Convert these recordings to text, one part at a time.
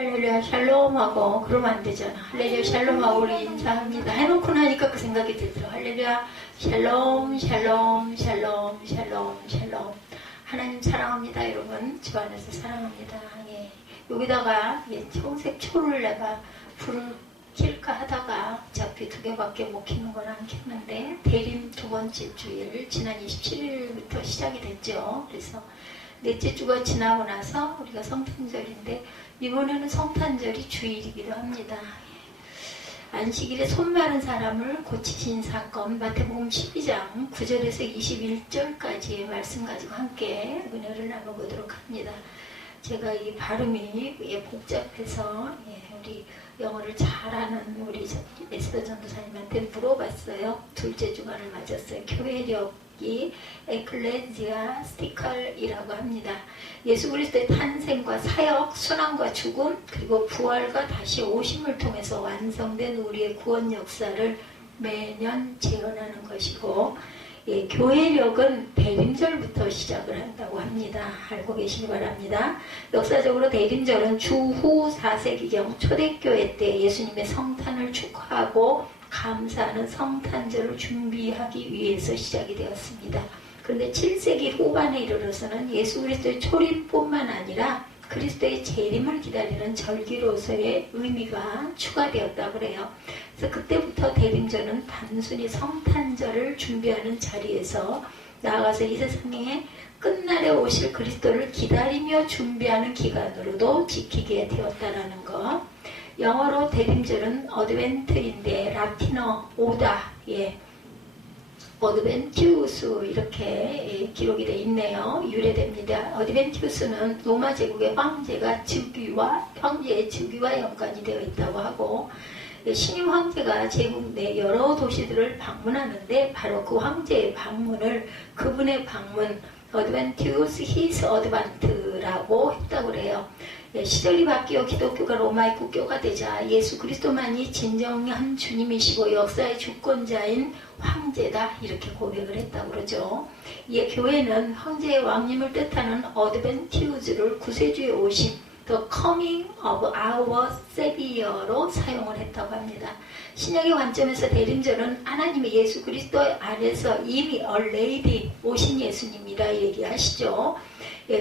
할렐루야 샬롬하고 그러면 안 되잖아. 할렐루야 샬롬하고 우리 인사합니다 해놓고 나니까 그 생각이 들더라. 할렐루야 샬롬 샬롬 샬롬 샬롬 샬롬. 하나님 사랑합니다 여러분. 주 안에서 사랑합니다. 예. 여기다가 청색 초를 내가 불을 킬까 하다가 어차피 2개밖에 못 켜는 건 안 켰는데 대림 2번째 주일 지난 27일부터 시작이 됐죠. 그래서 넷째 주가 지나고 나서 우리가 성탄절인데 이번에는 성탄절이 주일이기도 합니다. 안식일에 손 마른 사람을 고치신 사건 마태복음 12장 9절에서 21절까지의 말씀 가지고 함께 은혜를 나눠보도록 합니다. 제가 이 발음이 복잡해서 우리 영어를 잘하는 우리 에스더 전도사님한테 물어봤어요. 둘째 주간을 맞았어요. 교회력이 에클레지아스티컬이라고 합니다. 예수 그리스도의 탄생과 사역, 순환과 죽음, 그리고 부활과 다시 오심을 통해서 완성된 우리의 구원 역사를 매년 재현하는 것이고, 교회력은 대림절부터 시작을 한다고 합니다. 알고 계시기 바랍니다. 역사적으로 대림절은 주후 4세기경 초대교회 때 예수님의 성탄을 축하하고 감사하는 성탄절을 준비하기 위해서 시작이 되었습니다. 그런데 7세기 후반에 이르러서는 예수 그리스도의 초림뿐만 아니라 그리스도의 재림을 기다리는 절기로서의 의미가 추가되었다고 그래요. 그래서 그때부터 대림절은 단순히 성탄절을 준비하는 자리에서 나아가서 이 세상에 끝날에 오실 그리스도를 기다리며 준비하는 기간으로도 지키게 되었다라는 것. 영어로 대림절은 어드벤트인데 라틴어 오다, 어드벤티우스 이렇게 기록이 되어 있네요. 유래됩니다. 어드벤티우스는 로마 제국의 황제의 즉위와 연관이 되어 있다고 하고, 신임 황제가 제국 내 여러 도시들을 방문하는데 바로 그 황제의 방문을 그분의 방문 어드벤티우스 히스 어드반트라고 했다고 그래요. 시절이 바뀌어 기독교가 로마의 국교가 되자 예수 그리스도만이 진정한 주님이시고 역사의 주권자인 황제다 이렇게 고백을 했다고 그러죠. 이에 교회는 황제의 왕님을 뜻하는 어드벤티우즈를 구세주의 오심, The Coming of Our Savior로 사용을 했다고 합니다. 신약의 관점에서 대림절은 하나님의 예수 그리스도 안에서 이미 already 오신 예수님이라 얘기하시죠.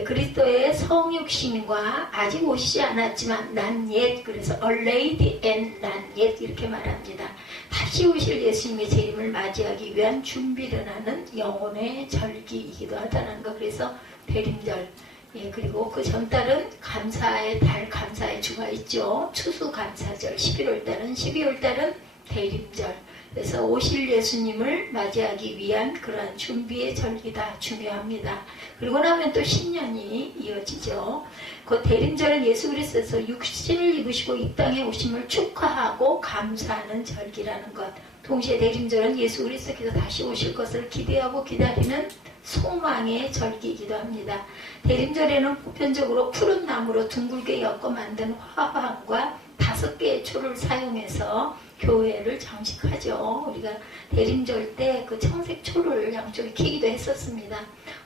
그리스도의 성육신과 아직 오시지 않았지만 not yet, 그래서 already and not yet 이렇게 말합니다. 다시 오실 예수님의 재림을 맞이하기 위한 준비를 하는 영혼의 절기이기도 하다는 것. 그래서 대림절, 그리고 그 전달은 감사의 달, 감사의 주가 있죠. 추수감사절, 11월달은 12월달은 대림절. 그래서 오실 예수님을 맞이하기 위한 그러한 준비의 절기다, 중요합니다. 그리고 나면 또 신년이 이어지죠. 그 대림절은 예수 그리스도께서 육신을 입으시고 이 땅에 오심을 축하하고 감사하는 절기라는 것. 동시에 대림절은 예수 그리스도께서 다시 오실 것을 기대하고 기다리는 소망의 절기이기도 합니다. 대림절에는 보편적으로 푸른 나무로 둥글게 엮어 만든 화환과 5개의 초를 사용해서 교회를 장식하죠. 우리가 대림절 때 그 청색 초를 양쪽에 켜기도 했었습니다.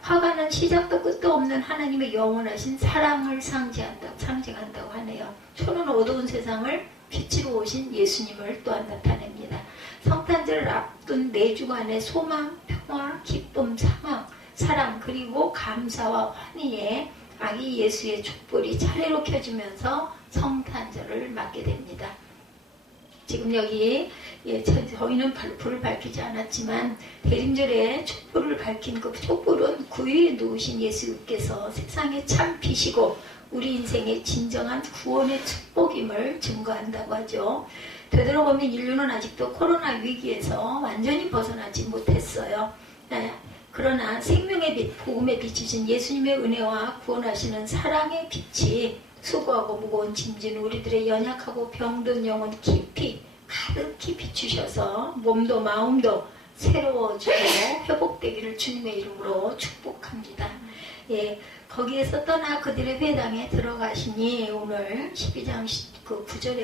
화관은 시작도 끝도 없는 하나님의 영원하신 사랑을 상징한다고 하네요. 초는 어두운 세상을 빛으로 오신 예수님을 또한 나타냅니다. 성탄절을 앞둔 4주간의 소망, 평화, 기쁨, 사랑, 그리고 감사와 환희에 아기 예수의 촛불이 차례로 켜지면서 성탄절을 맞게 됩니다. 지금 여기 저희는 불을 밝히지 않았지만 대림절에 촛불을 밝힌 그 촛불은 구유에 누우신 예수께서 세상의 참 빛이고 우리 인생의 진정한 구원의 축복임을 증거한다고 하죠. 되돌아보면 인류는 아직도 코로나 위기에서 완전히 벗어나지 못했어요. 그러나 생명의 빛, 복음의 빛이신 예수님의 은혜와 구원하시는 사랑의 빛이 수고하고 무거운 짐진 우리들의 연약하고 병든 영혼 깊이 가득히 비추셔서 몸도 마음도 새로워지고 회복되기를 주님의 이름으로 축복합니다. 거기에서 떠나 그들의 회당에 들어가시니 오늘 12장 그 9절에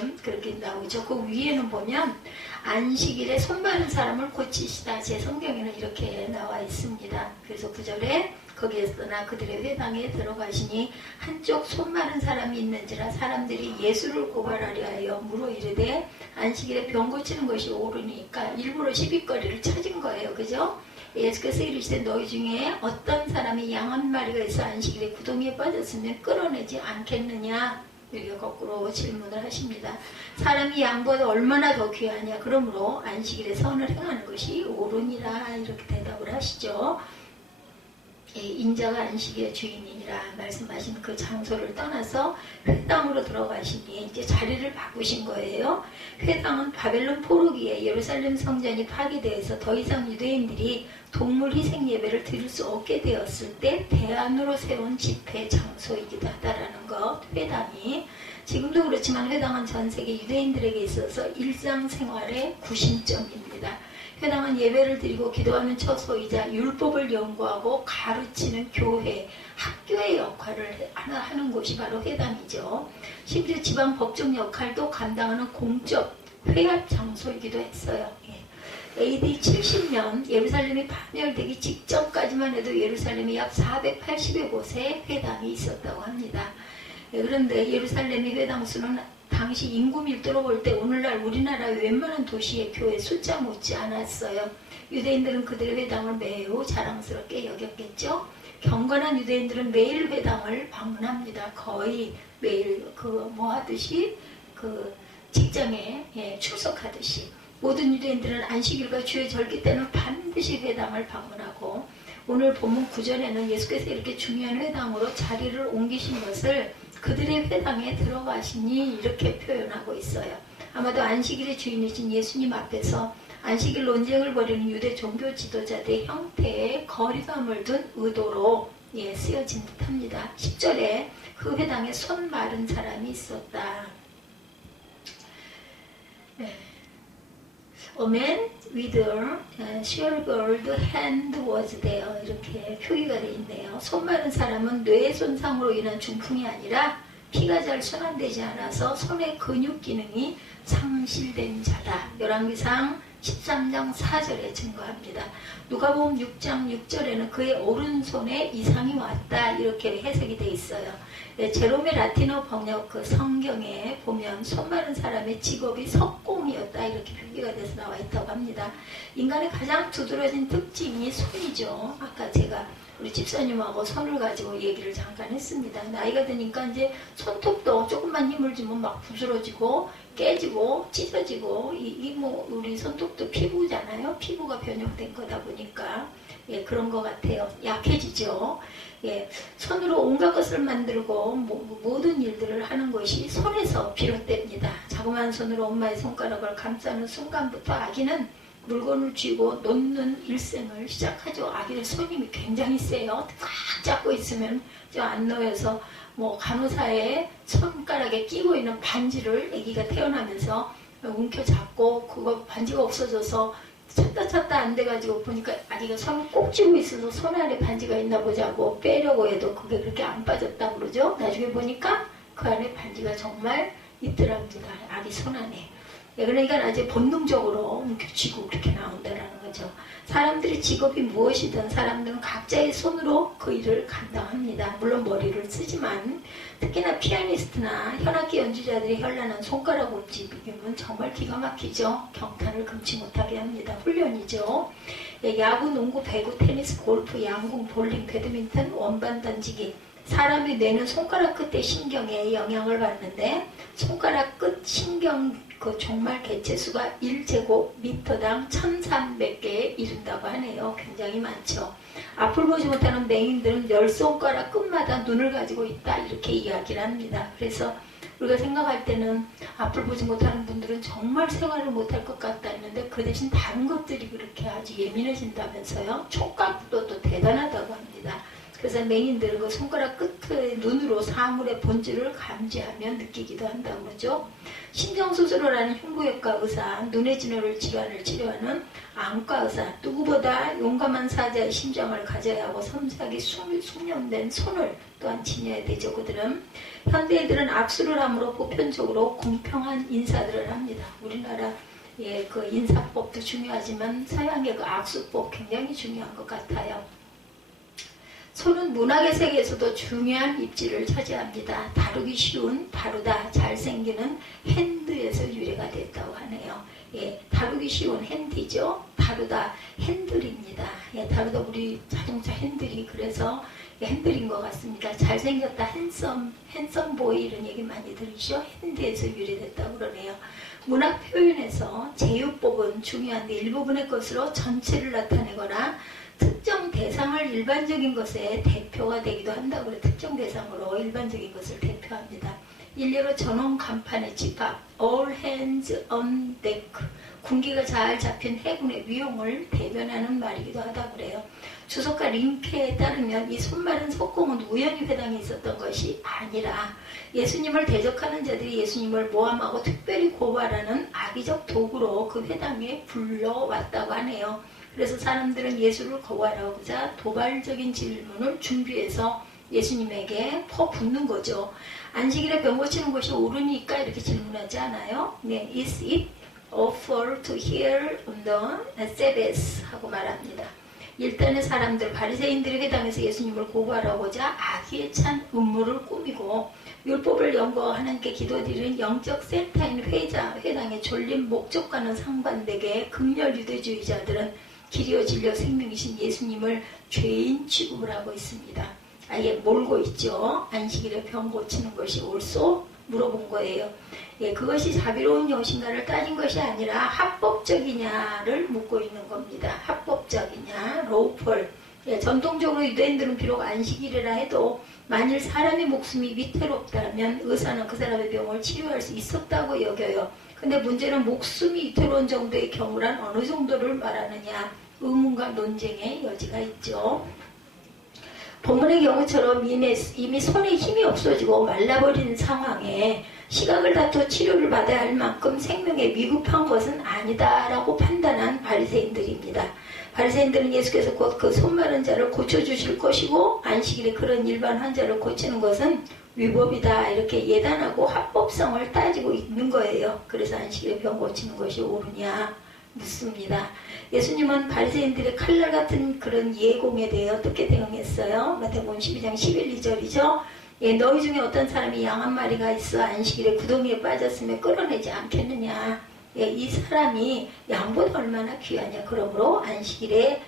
보면 그렇게 나오죠. 그 위에는 보면 안식일에 손 마른 사람을 고치시다. 제 성경에는 이렇게 나와 있습니다. 그래서 9절에 거기에서나 그들의 회당에 들어가시니 한쪽 손 마른 사람이 있는지라 사람들이 예수를 고발하려 하여 물어 이르되 안식일에 병 고치는 것이 옳으니까 일부러 시비거리를 찾은 거예요. 그죠? 예수께서 이르시되 너희 중에 어떤 사람이 양 한 마리가 있어 안식일에 구덩이에 빠졌으면 끌어내지 않겠느냐? 이렇게 거꾸로 질문을 하십니다. 사람이 양보다 얼마나 더 귀하냐? 그러므로 안식일에 선을 행하는 것이 옳으니라 이렇게 대답을 하시죠. 인자가 안식일의 주인이니라 말씀하신 그 장소를 떠나서 회당으로 들어가시니 이제 자리를 바꾸신 거예요. 회당은 바벨론 포로기에 예루살렘 성전이 파괴되어서 더 이상 유대인들이 동물 희생 예배를 드릴 수 없게 되었을 때 대안으로 세운 집회 장소이기도 하다라는 것. 회당이 지금도 그렇지만 회당은 전 세계 유대인들에게 있어서 일상생활의 구심점입니다. 회당은 예배를 드리고 기도하는 처소이자 율법을 연구하고 가르치는 교회, 학교의 역할을 하는 곳이 바로 회당이죠. 심지어 지방 법정 역할도 감당하는 공적 회합 장소이기도 했어요. AD 70년 예루살렘이 파멸되기 직전까지만 해도 예루살렘이 약 480여 곳에 회당이 있었다고 합니다. 그런데 예루살렘의 회당 수는 당시 인구 밀도로 볼 때 오늘날 우리나라의 웬만한 도시의 교회 숫자 못지 않았어요. 유대인들은 그들의 회당을 매우 자랑스럽게 여겼겠죠. 경건한 유대인들은 매일 회당을 방문합니다. 거의 매일 하듯이 직장에 출석하듯이. 모든 유대인들은 안식일과 주의 절기 때는 반드시 회당을 방문하고 오늘 본문 9절에는 예수께서 이렇게 중요한 회당으로 자리를 옮기신 것을 그들의 회당에 들어가시니 이렇게 표현하고 있어요. 아마도 안식일의 주인이신 예수님 앞에서 안식일 논쟁을 벌이는 유대 종교 지도자들의 형태에 거리감을 둔 의도로 쓰여진 듯합니다. 10절에 그 회당에 손 마른 사람이 있었다. A man with a shriveled hand was there. 이렇게 표기가 되어 있네요. 손 마른 사람은 뇌 손상으로 인한 중풍이 아니라 피가 잘 순환되지 않아서 손의 근육 기능이 상실된 자다. 열왕기상 13장 4절에 증거합니다. 누가복음 6장 6절에는 그의 오른손에 이상이 왔다. 이렇게 해석이 되어 있어요. 제롬의 라틴어 번역 그 성경에 보면 손 마른 사람의 직업이 석공이었다. 이렇게 표기가 돼서 나와 있다고 합니다. 인간의 가장 두드러진 특징이 손이죠. 아까 제가 우리 집사님하고 손을 가지고 얘기를 잠깐 했습니다. 나이가 드니까 이제 손톱도 조금만 힘을 주면 막 부스러지고 깨지고 찢어지고 우리 손톱도 피부잖아요. 피부가 변형된 거다 보니까 그런 것 같아요. 약해지죠. 손으로 온갖 것을 만들고 모든 일들을 하는 것이 손에서 비롯됩니다. 자그마한 손으로 엄마의 손가락을 감싸는 순간부터 아기는 물건을 쥐고 놓는 일생을 시작하죠. 아기의 손이 굉장히 세요. 꽉 잡고 있으면 안 놓여서 간호사의 손가락에 끼고 있는 반지를 아기가 태어나면서 움켜잡고 그거 반지가 없어져서 찾다 안 돼가지고 보니까 아기가 손을 꼭 쥐고 있어서 손 안에 반지가 있나 보자고 빼려고 해도 그게 그렇게 안 빠졌다고 그러죠. 나중에 보니까 그 안에 반지가 정말 있더랍니다. 아기 손 안에. 그러니까 아주 본능적으로 쥐고 그렇게 나온다는 거죠. 사람들의 직업이 무엇이든 사람들은 각자의 손으로 그 일을 감당합니다. 물론 머리를 쓰지만 특히나 피아니스트나 현악기 연주자들이 현란한 손가락 움직임은 정말 기가 막히죠. 경탄을 금치 못하게 합니다. 훈련이죠. 야구, 농구, 배구, 테니스, 골프, 양궁, 볼링, 배드민턴, 원반 던지기. 사람이 뇌는 손가락 끝의 신경에 영향을 받는데 손가락 끝 신경 정말 개체수가 1제곱미터당 1300개에 이른다고 하네요. 굉장히 많죠. 앞을 보지 못하는 맹인들은 10손가락 끝마다 눈을 가지고 있다 이렇게 이야기를 합니다. 그래서 우리가 생각할 때는 앞을 보지 못하는 분들은 정말 생활을 못할 것 같다 했는데 그 대신 다른 것들이 그렇게 아주 예민해진다면서요. 촉각도 또 대단하다고 합니다. 그래서 맹인들은 그 손가락 끝에 눈으로 사물의 본질을 감지하며 느끼기도 한다고 그러죠. 심정수술을 하는 흉부외과 의사, 눈의 진화를 질환을 치료하는 안과 의사, 누구보다 용감한 사자의 심장을 가져야 하고 섬세하게 숙련된 손을 또한 지녀야 되죠. 그들은 현대인들은 악수를 함으로 보편적으로 공평한 인사들을 합니다. 우리나라 그 인사법도 중요하지만 서양의 그 악수법 굉장히 중요한 것 같아요. 손은 문학의 세계에서도 중요한 입지를 차지합니다. 다루기 쉬운, 다루다, 잘생기는 핸드에서 유래가 됐다고 하네요. 예, 다루기 쉬운 핸디죠. 다루다 핸들입니다. 예, 다루다 우리 자동차 핸들이 그래서 핸들인 것 같습니다. 잘생겼다, 핸섬 보이 이런 얘기 많이 들으시죠? 핸드에서 유래됐다고 그러네요. 문학 표현에서 제휴법은 중요한데 일부분의 것으로 전체를 나타내거나 특정 대상을 일반적인 것의 대표가 되기도 한다고 그래요. 특정 대상으로 일반적인 것을 대표합니다. 일례로 전원 간판의 집합, all hands on deck, 군기가 잘 잡힌 해군의 위용을 대변하는 말이기도 하다고 그래요. 주석가 링케에 따르면 이 손마른 석공은 우연히 회당에 있었던 것이 아니라 예수님을 대적하는 자들이 예수님을 모함하고 특별히 고발하는 악의적 도구로 그 회당에 불러왔다고 하네요. 그래서 사람들은 예수를 고발하고자 도발적인 질문을 준비해서 예수님에게 퍼붓는 거죠. 안식일에 병 고치는 것이 옳으니까 이렇게 질문하지 않아요? 네, is it lawful to heal on the Sabbath? 하고 말합니다. 일단의 사람들, 바리새인들이 회당에서 예수님을 고발하고자 악의에 찬 음모를 꾸미고 율법을 연구하고 하나님께 기도드리는 영적 센터인 회당의 졸린 목적과는 상반되게 극렬 유대주의자들은 길이요 진리요 생명이신 예수님을 죄인 취급을 하고 있습니다. 아예 몰고 있죠. 안식일에 병 고치는 것이 옳소? 물어본 거예요. 예, 그것이 자비로운 여신가를 따진 것이 아니라 합법적이냐를 묻고 있는 겁니다. 합법적이냐, 로우펄. 예, 전통적으로 유대인들은 비록 안식일이라 해도 만일 사람의 목숨이 위태롭다면 의사는 그 사람의 병을 치료할 수 있었다고 여겨요. 근데 문제는 목숨이 위태로운 정도의 경우란 어느 정도를 말하느냐, 의문과 논쟁의 여지가 있죠. 본문의 경우처럼 이미 손에 힘이 없어지고 말라버린 상황에 시각을 다투어 치료를 받아야 할 만큼 생명에 미급한 것은 아니다라고 판단한 바리새인들입니다. 바리새인들은 예수께서 곧 그 손마른 자를 고쳐주실 것이고 안식일에 그런 일반 환자를 고치는 것은 위법이다 이렇게 예단하고 합법성을 따지고 있는 거예요. 그래서 안식일에 병 고치는 것이 옳으냐 묻습니다. 예수님은 바리새인들의 칼날 같은 그런 예공에 대해 어떻게 대응했어요? 마태복음 12장 11~2절이죠. 예, 너희 중에 어떤 사람이 양 한 마리가 있어 안식일에 구덩이에 빠졌으면 끌어내지 않겠느냐. 예, 이 사람이 양보다 얼마나 귀하냐. 그러므로 안식일에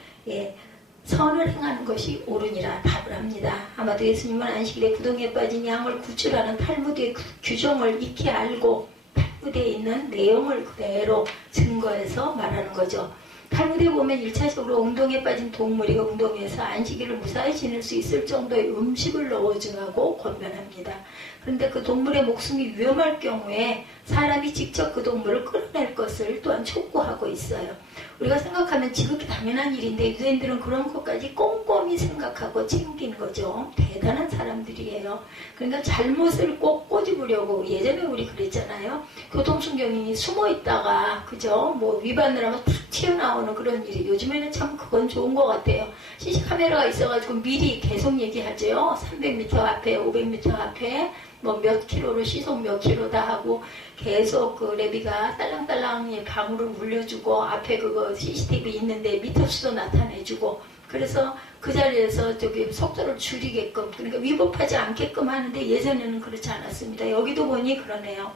선을 행하는 것이 옳으니라 답을 합니다. 아마도 예수님은 안식일에 구덩이에 빠진 양을 구출하는 탈무드의 규정을 익히 알고 탈무드에 있는 내용을 그대로 증거해서 말하는 거죠. 탈무드에 보면 1차적으로 웅덩이에 빠진 동물이 웅덩이에서 안식일을 무사히 지낼 수 있을 정도의 음식을 넣어주라고 권면합니다. 그런데 그 동물의 목숨이 위험할 경우에 사람이 직접 그 동물을 끌어낼 것을 또한 촉구하고 있어요. 우리가 생각하면 지극히 당연한 일인데 유대인들은 그런 것까지 꼼꼼히 생각하고 챙긴 거죠. 대단한 사람들이에요. 그러니까 잘못을 꼭 꼬집으려고 예전에 우리 그랬잖아요. 교통순경이 숨어 있다가 그죠? 뭐 위반을 하면 탁 튀어나오는 그런 일이 요즘에는 참 그건 좋은 것 같아요. CC카메라가 있어가지고 미리 계속 얘기하죠. 300m 앞에 500m 앞에 뭐 몇 킬로로 시속 몇 킬로다 하고 계속 그 레비가 딸랑딸랑 방울을 물려주고 앞에 그거 CCTV 있는데 미터 수도 나타내주고 그래서 그 자리에서 저기 속도를 줄이게끔 그러니까 위법하지 않게끔 하는데 예전에는 그렇지 않았습니다. 여기도 보니 그러네요.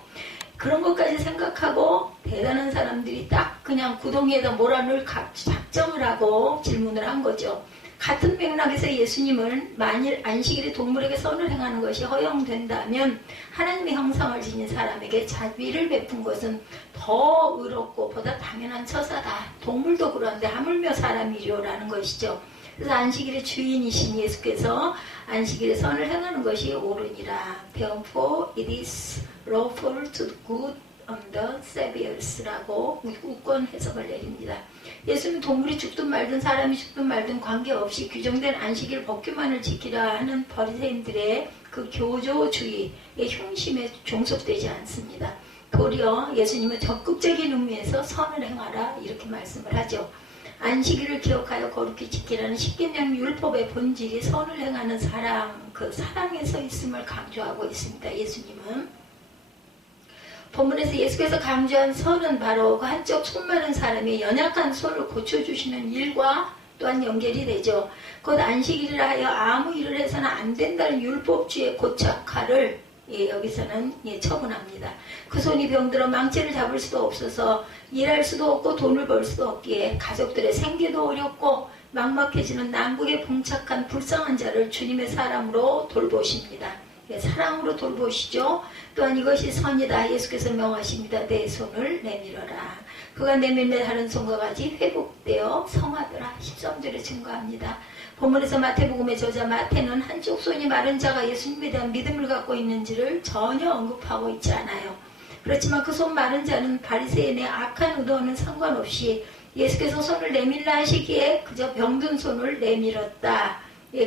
그런 것까지 생각하고 대단한 사람들이 딱 그냥 구덩이에다 몰아넣을 작정을 하고 질문을 한 거죠. 같은 맥락에서 예수님은 만일 안식일에 동물에게 선을 행하는 것이 허용된다면 하나님의 형상을 지닌 사람에게 자비를 베푼 것은 더 의롭고 보다 당연한 처사다. 동물도 그런데 하물며 사람이려라는 것이죠. 그래서 안식일의 주인이신 예수께서 안식일에 선을 행하는 것이 옳으니라. Therefore it is lawful to do good on the Sabbath라고 우권 해석을 내립니다. 예수는 동물이 죽든 말든 사람이 죽든 말든 관계없이 규정된 안식일 법규만을 지키라 하는 바리새인들의 그 교조주의의 흉심에 종속되지 않습니다. 도리어 예수님은 적극적인 의미에서 선을 행하라 이렇게 말씀을 하죠. 안식일을 기억하여 거룩히 지키라는 십계명 율법의 본질이 선을 행하는 사랑, 그 사랑에서 있음을 강조하고 있습니다. 예수님은 본문에서 예수께서 강조한 선은 바로 그 한쪽 손 마른 사람이 연약한 손을 고쳐주시는 일과 또한 연결이 되죠. 곧 안식일이라 하여 아무 일을 해서는 안 된다는 율법주의 고착화를 여기서는 처분합니다. 그 손이 병들어 망치를 잡을 수도 없어서 일할 수도 없고 돈을 벌 수도 없기에 가족들의 생계도 어렵고 막막해지는 난국에 봉착한 불쌍한 자를 주님의 사랑으로 돌보십니다. 사랑으로 돌보시죠. 또한 이것이 선이다. 예수께서 명하십니다. 내 손을 내밀어라. 그가 내밀며 다른 손과 같이 회복되어 성하더라. 13절에 증거합니다. 본문에서 마태복음의 저자 마태는 한쪽 손이 마른 자가 예수님에 대한 믿음을 갖고 있는지를 전혀 언급하고 있지 않아요. 그렇지만 그 손 마른 자는 바리새인의 악한 의도와는 상관없이 예수께서 손을 내밀라 하시기에 그저 병든 손을 내밀었다.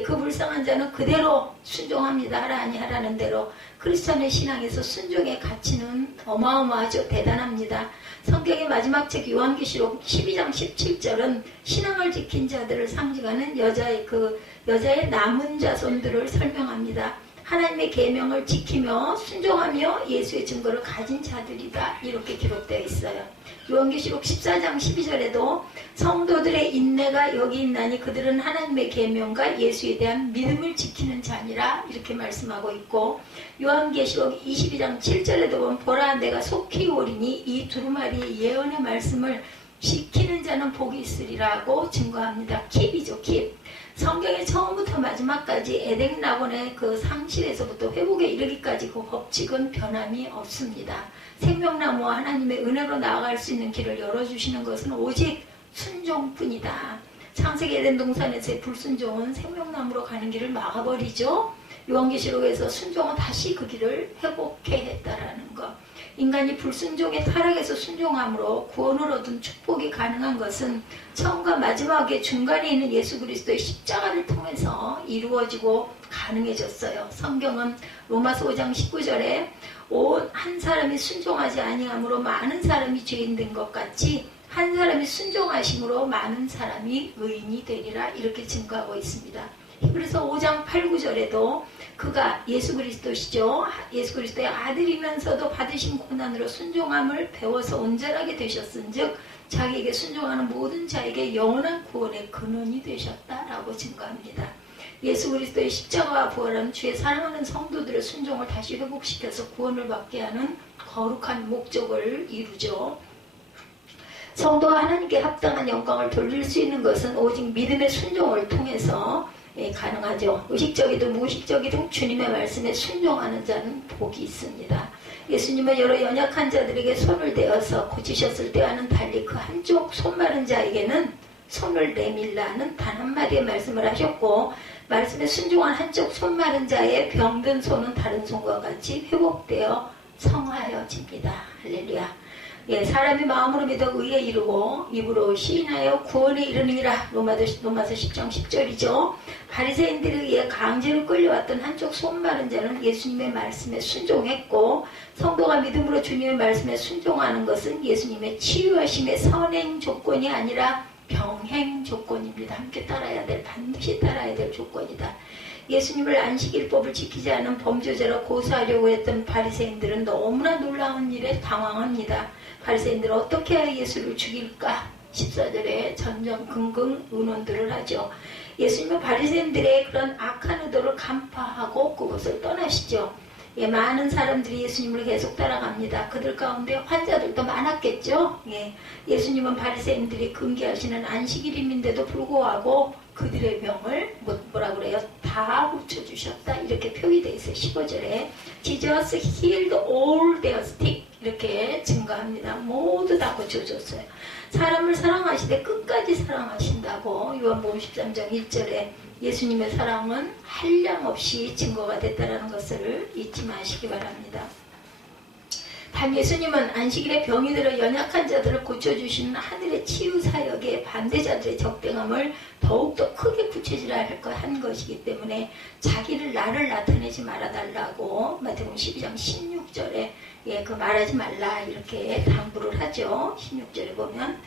그 불쌍한 자는 그대로 순종합니다. 하라니 하라는 대로. 크리스천의 신앙에서 순종의 가치는 어마어마하죠. 대단합니다. 성경의 마지막 책 요한계시록 12장 17절은 신앙을 지킨 자들을 상징하는 여자의 남은 자손들을 설명합니다. 하나님의 계명을 지키며 순종하며 예수의 증거를 가진 자들이다. 이렇게 기록되어 있어요. 요한계시록 14장 12절에도 성도들의 인내가 여기 있나니 그들은 하나님의 계명과 예수에 대한 믿음을 지키는 자니라 이렇게 말씀하고 있고, 요한계시록 22장 7절에도 보면 보라 내가 속히 오리니 이 두루마리의 예언의 말씀을 지키는 자는 복이 있으리라고 증거합니다. 킵이죠, 킵. 성경의 처음부터 마지막까지 에덴 낙원의 그 상실에서부터 회복에 이르기까지 그 법칙은 변함이 없습니다. 생명나무와 하나님의 은혜로 나아갈 수 있는 길을 열어주시는 것은 오직 순종뿐이다. 창세기 에덴 동산에서의 불순종은 생명나무로 가는 길을 막아버리죠. 요한계시록에서 순종은 다시 그 길을 회복해 했다라는 것. 인간이 불순종의 타락에서 순종함으로 구원을 얻은 축복이 가능한 것은 처음과 마지막의 중간에 있는 예수 그리스도의 십자가를 통해서 이루어지고 가능해졌어요. 성경은 로마서 5장 19절에 한 사람이 순종하지 아니함으로 많은 사람이 죄인 된 것 같이 한 사람이 순종하심으로 많은 사람이 의인이 되리라 이렇게 증거하고 있습니다. 히브리서 5장 8, 9절에도 그가 예수 그리스도시죠. 예수 그리스도의 아들이면서도 받으신 고난으로 순종함을 배워서 온전하게 되셨은즉 자기에게 순종하는 모든 자에게 영원한 구원의 근원이 되셨다라고 증거합니다. 예수 그리스도의 십자가와 부활은 주의 사랑하는 성도들의 순종을 다시 회복시켜서 구원을 받게 하는 거룩한 목적을 이루죠. 성도가 하나님께 합당한 영광을 돌릴 수 있는 것은 오직 믿음의 순종을 통해서 가능하죠. 의식적이든 무의식적이든 주님의 말씀에 순종하는 자는 복이 있습니다. 예수님은 여러 연약한 자들에게 손을 대어서 고치셨을 때와는 달리 그 한쪽 손 마른 자에게는 손을 내밀라는 단 한마디의 말씀을 하셨고, 말씀에 순종한 한쪽 손 마른 자의 병든 손은 다른 손과 같이 회복되어 성하여집니다. 할렐루야. 사람이 마음으로 믿어 의에 이르고 입으로 시인하여 구원에 이르느니라. 로마서 10장 10절이죠. 바리새인들에 의해 강제로 끌려왔던 한쪽 손 마른 자는 예수님의 말씀에 순종했고, 성도가 믿음으로 주님의 말씀에 순종하는 것은 예수님의 치유하심의 선행 조건이 아니라 병행 조건입니다. 함께 따라야 될, 반드시 따라야 될 조건이다. 예수님을 안식일법을 지키지 않은 범죄자로 고소하려고 했던 바리새인들은 너무나 놀라운 일에 당황합니다. 바리새인들은 어떻게 해야 예수를 죽일까? 14절에 전전긍긍 의논들을 하죠. 예수님은 바리새인들의 그런 악한 의도를 간파하고 그곳을 떠나시죠. 많은 사람들이 예수님을 계속 따라갑니다. 그들 가운데 환자들도 많았겠죠. 예수님은 바리새인들이 금기하시는 안식일임인데도 불구하고 그들의 병을 뭐라 그래요? 다 고쳐주셨다. 이렇게 표기되어 있어요. 15절에 Jesus healed all their sick 이렇게 증거합니다. 모두 다 고쳐줬어요. 사람을 사랑하시되 끝까지 사랑하신다고 요한복음 13장 1절에 예수님의 사랑은 한량없이 증거가 됐다는 것을 잊지 마시기 바랍니다. 단 예수님은 안식일에 병이 들어 연약한 자들을 고쳐주시는 하늘의 치유 사역에 반대자들의 적대감을 더욱더 크게 부채질할 한 것이기 때문에 자기를 나를 나타내지 말아달라고 마태복음 12장 16절에 그 말하지 말라 이렇게 당부를 하죠. 16절에 보면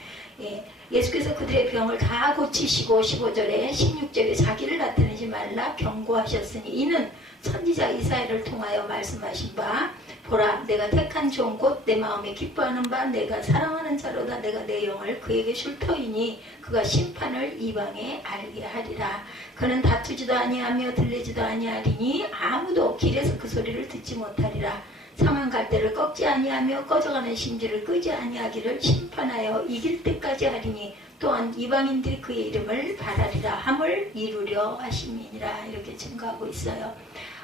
예수께서 그들의 병을 다 고치시고 15절에 16절에 자기를 나타내지 말라 경고하셨으니 이는 선지자 이사야를 통하여 말씀하신 바 보라 내가 택한 종 곧 내 마음에 기뻐하는 바 내가 사랑하는 자로다 내가 내 영을 그에게 줄 터이니 그가 심판을 이방에 알게 하리라. 그는 다투지도 아니하며 들리지도 아니하리니 아무도 길에서 그 소리를 듣지 못하리라. 상한 갈대를 꺾지 아니하며 꺼져가는 심지를 끄지 아니하기를 심판하여 이길 때까지 하리니 또한 이방인들이 그의 이름을 바라리라 함을 이루려 하심이니라. 이렇게 증거하고 있어요.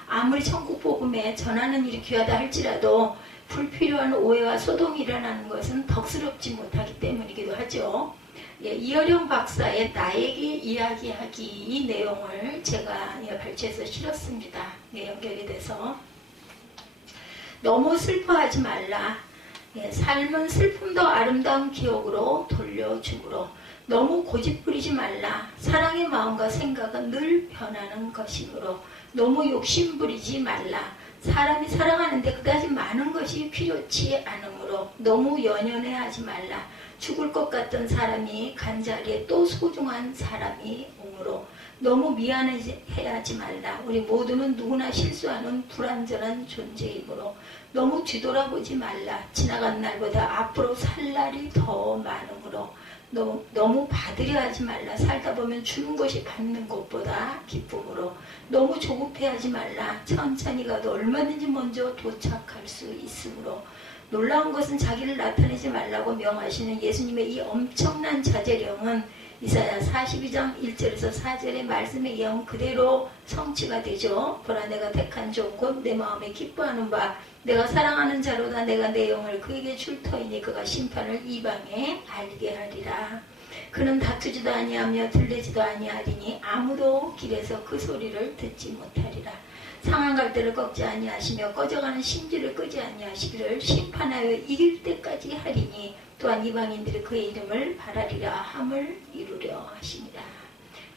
아무리 천국 복음에 전하는 일이 귀하다 할지라도 불필요한 오해와 소동이 일어나는 것은 덕스럽지 못하기 때문이기도 하죠. 이어령 박사의 나에게 이야기하기 이 내용을 제가 발췌해서 실었습니다. 연결이 돼서 너무 슬퍼하지 말라. 삶은 슬픔도 아름다운 기억으로 돌려주므로 너무 고집부리지 말라. 사랑의 마음과 생각은 늘 변하는 것이므로 너무 욕심부리지 말라. 사람이 살아가는데 그다지 많은 것이 필요치 않으므로 너무 연연해하지 말라. 죽을 것 같던 사람이 간자리에 또 소중한 사람이 오므로 너무 미안해하지 말라. 우리 모두는 누구나 실수하는 불완전한 존재이므로 너무 뒤돌아보지 말라. 지나간 날보다 앞으로 살 날이 더 많으므로 너무 받으려 하지 말라. 살다 보면 주는 것이 받는 것보다 기쁨으로 너무 조급해하지 말라. 천천히 가도 얼마든지 먼저 도착할 수 있으므로 놀라운 것은 자기를 나타내지 말라고 명하시는 예수님의 이 엄청난 자제령은 이사야 42장 1절에서 4절의 말씀의 영 그대로 성취가 되죠. 보라 내가 택한 종 곧 내 마음에 기뻐하는 바 내가 사랑하는 자로다 내가 내 영을 그에게 줄 터이니 그가 심판을 이방에 알게 하리라. 그는 다투지도 아니하며 들리지도 아니하리니 아무도 길에서 그 소리를 듣지 못하리라. 상한 갈대를 꺾지 아니하시며 꺼져가는 심지를 끄지 아니하시기를 심판하여 이길 때까지 하리니 또한 이방인들이 그의 이름을 바라리라 함을 이루려 하시니라.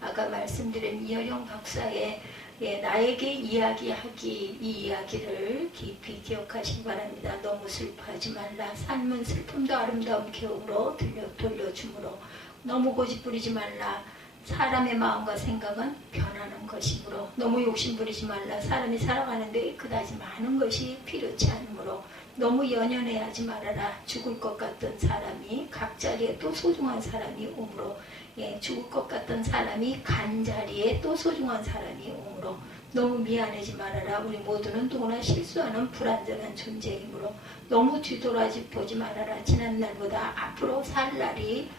아까 말씀드린 이어령 박사의 나에게 이야기하기 이 이야기를 깊이 기억하시기 바랍니다. 너무 슬퍼하지 말라. 삶은 슬픔도 아름다운 기억으로 돌려주므로 너무 고집부리지 말라. 사람의 마음과 생각은 변하는 것이므로 너무 욕심부리지 말라. 사람이 살아가는데 그다지 많은 것이 필요치 않으므로 너무 연연해하지 말아라. 죽을 것 같던 사람이 각자리에 또 소중한 사람이 오므로 죽을 것 같던 사람이 간자리에 또 소중한 사람이 오므로 너무 미안하지 말아라. 우리 모두는 누구나 실수하는 불완전한 존재이므로 너무 뒤돌아보지 말아라. 지난 날보다 앞으로 살 날이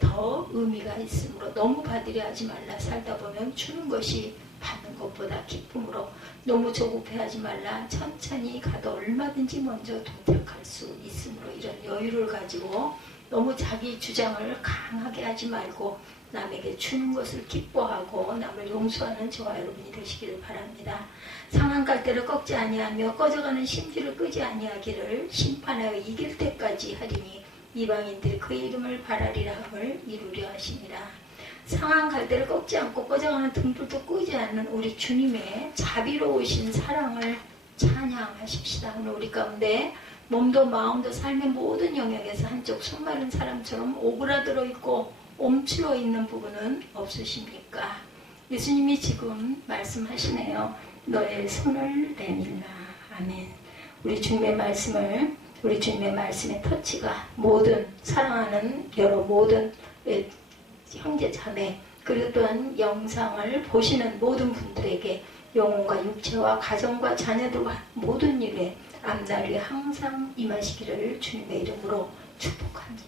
더 의미가 있으므로 너무 받으려 하지 말라. 살다 보면 주는 것이 받는 것보다 기쁨으로 너무 조급해하지 말라. 천천히 가도 얼마든지 먼저 도착할 수 있으므로 이런 여유를 가지고 너무 자기 주장을 강하게 하지 말고 남에게 주는 것을 기뻐하고 남을 용서하는 저와 여러분이 되시기를 바랍니다. 상한 갈대를 꺾지 아니하며 꺼져가는 심지를 끄지 아니하기를 심판하여 이길 때까지 하리니 이방인들이 그의 이름을 바라리라 함을 이루려 하시니라. 상한 갈대를 꺾지 않고 꺼져가는 등불도 끄지 않는 우리 주님의 자비로우신 사랑을 찬양하십시다. 오늘 우리 가운데 몸도 마음도 삶의 모든 영역에서 한쪽 손마른 사람처럼 오그라들어 있고 옴츠러 있는 부분은 없으십니까? 예수님이 지금 말씀하시네요. 너의 손을 내밀라. 아멘. 우리 주님의 말씀의 터치가 모든 사랑하는 여러 모든 형제 자매 그리고 또한 영상을 보시는 모든 분들에게 영혼과 육체와 가정과 자녀들과 모든 일에 앞날이 항상 임하시기를 주님의 이름으로 축복합니다.